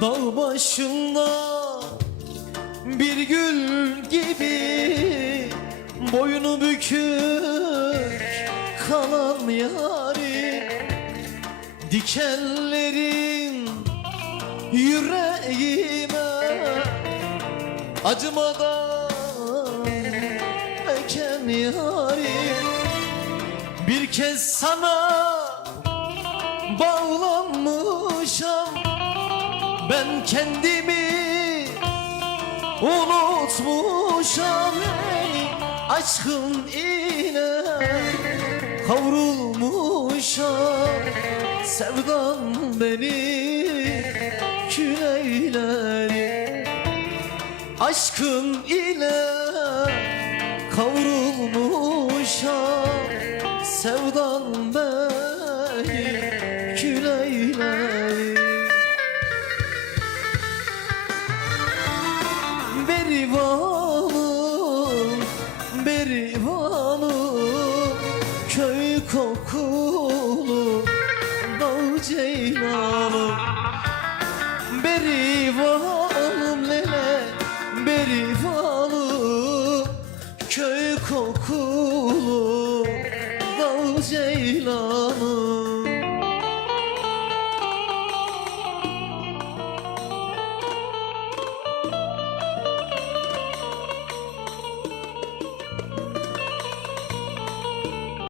Dağ başında bir gül gibi Boynu bükük kalan yarim Dikenlerin yüreğime Acımadan eken yarim Bir kez sana bağlanmışam Ben kendimi unutmuşam ey Aşkın ile kavrulmuşam Sevdan beni kül eyler Aşkın ile kavrulmuşam Sevdan beni Berivanım, berivanım Köy kokulu dağ ceylanım Berivanım lele, berivanım Köy kokulu dağ ceylanım